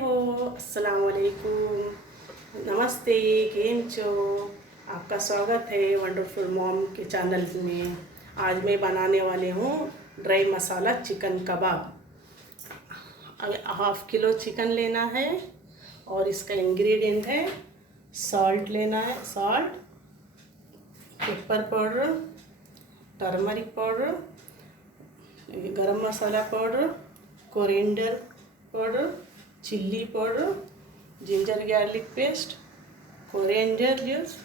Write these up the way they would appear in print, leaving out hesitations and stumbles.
हो? अस्सलाम वालेकुम, नमस्ते, केम छो? आपका स्वागत है वंडरफुल मॉम के चैनल में। आज मैं बनाने वाले हूँ ड्राई मसाला चिकन कबाब। अब हाफ किलो चिकन लेना है और इसका इंग्रेडिएंट है सॉल्ट लेना है, salt, pepper powder, turmeric powder, garam masala powder, coriander powder, chilli powder, ginger garlic paste, coriander leaves,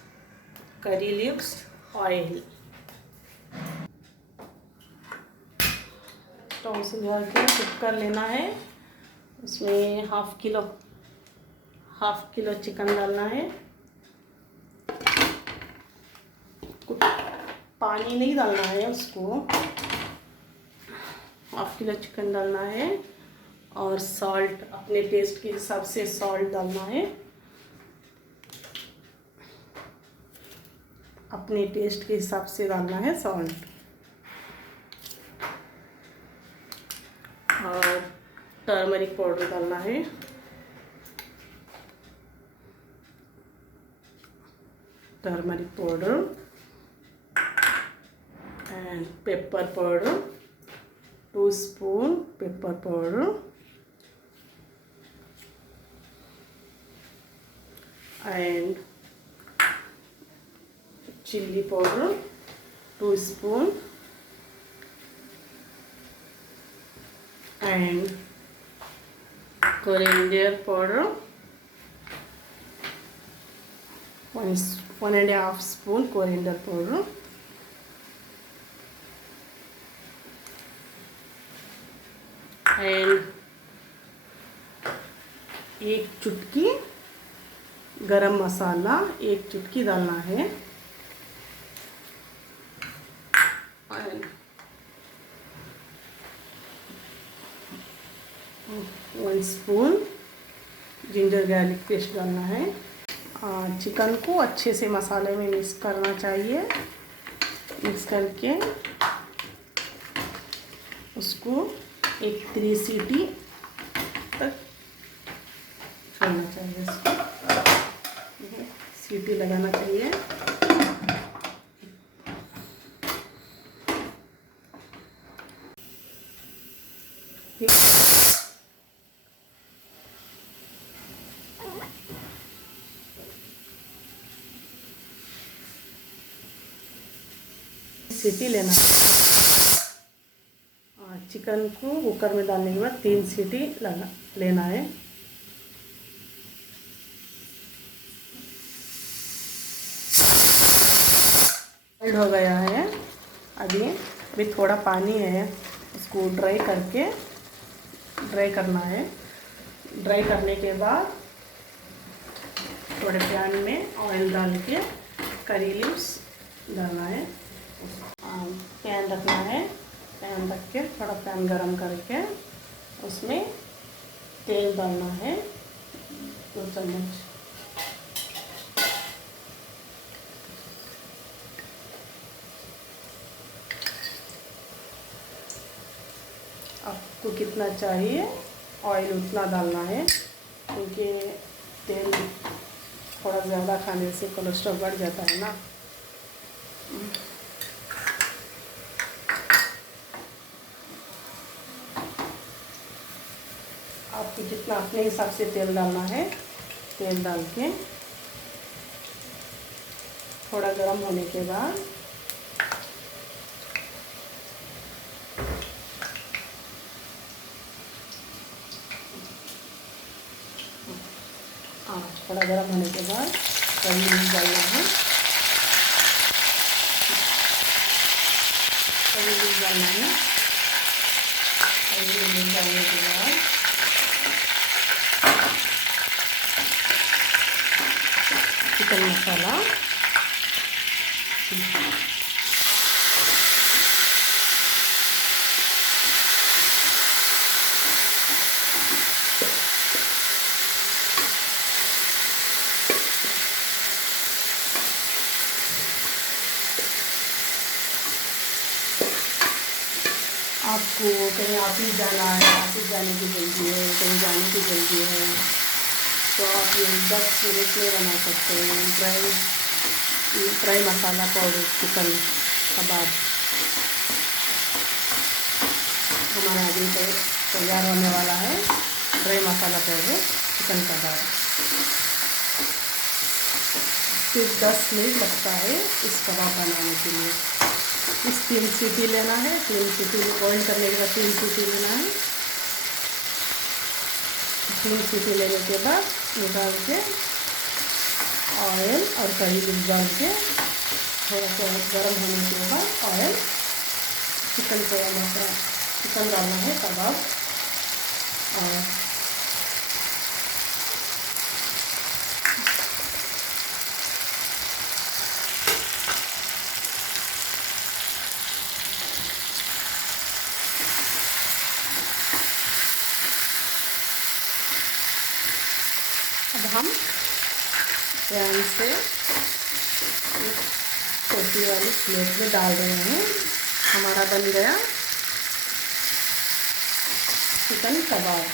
curry leaves, oil. Stove से के कुक कर लेना है। उसमें हाफ किलो चिकन डालना है। पानी नहीं डालना है उसको। हाफ किलो चिकन डालना है और सॉल्ट अपने टेस्ट के हिसाब से सॉल्ट डालना है। अपने टेस्ट के हिसाब से डालना है सॉल्ट। और टर्मरिक पाउडर डालना है। Turmeric powder and pepper powder, 2 spoon pepper powder and chili powder 2 spoon and coriander powder 1.5 spoon coriander powder and 1 चुटकी गरम मसाला, 1 चुटकी डालना है। 1 स्पून जिंजर गार्लिक पेस्ट डालना है। चिकन को अच्छे से मसाले में मिक्स करना चाहिए। मिक्स करके उसको एक 3 सीटी तक छोड़ना चाहिए। इसको सीटी लगाना चाहिए। सीटी लेना है। चिकन को कुकर में डालने के बाद 3 सीटी लेना है। हो गया है। अभी थोड़ा पानी है, उसको ड्राई करना है। ड्राई करने के बाद थोड़े पैन में ऑयल डाल के करी लीव्स डालना है। पैन रखना है। पैन रख के थोड़ा पैन गरम करके उसमें तेल डालना है 2 चम्मच। आपको कितना चाहिए ऑयल उतना डालना है, क्योंकि तेल थोड़ा ज़्यादा खाने से कोलेस्ट्रॉल बढ़ जाता है ना। आपको जितना अपने हिसाब से तेल डालना है, तेल डाल के थोड़ा गर्म होने के बाद थोड़ा गर्म होने के बाद करी लीव्स डालना है। करी लीव्स डालना है। करी लीव्स डालने के बाद चिकन मसाला, आपको कहीं ऑफिस जाना है, ऑफिस जाने की जल्दी है, कहीं जाने की जल्दी है, तो आप ये 10 मिनट में बना सकते हैं फ्राई मसाला पाउडर चिकन कबाब। हमारा अभी तैयार होने वाला है ड्राई मसाला पाउडर चिकन कबाब। सिर्फ 10 मिनट लगता है इस कबाब बनाने के लिए। इस 3 सीटी लेना है, 3 सीटी बॉईल करने के बाद 3 सीटी लेना है। 3 सीटी लेने के बाद निकाल के ऑयल और कढ़ी डाल के थोड़ा सा गर्म होने के बाद ऑयल चिकन डालना है कबाब। और अब हम पैन से एक छोटी वाली प्लेट में डाल रहे हैं। हमारा बन गया chicken kebab.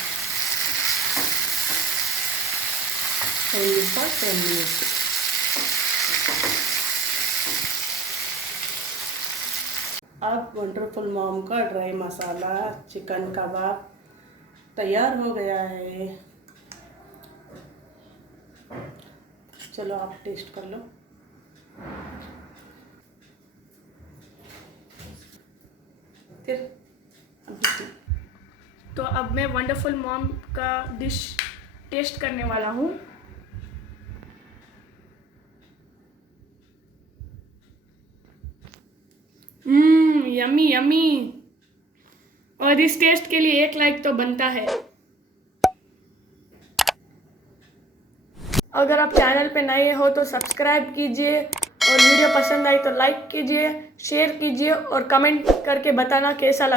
Only for 10 minute. अब वंडरफुल मॉम का ड्राई मसाला चिकन कबाब तैयार हो गया है। चलो आप टेस्ट कर लो। तो अब मैं वंडरफुल मॉम का डिश टेस्ट करने वाला हूँ। Yummy yummy. और इस टेस्ट के लिए 1 लाइक तो बनता है। अगर आप चैनल पे नए हो तो सब्सक्राइब कीजिए, और वीडियो पसंद आई तो लाइक कीजिए, शेयर कीजिए और कमेंट करके बताना कैसा लगा।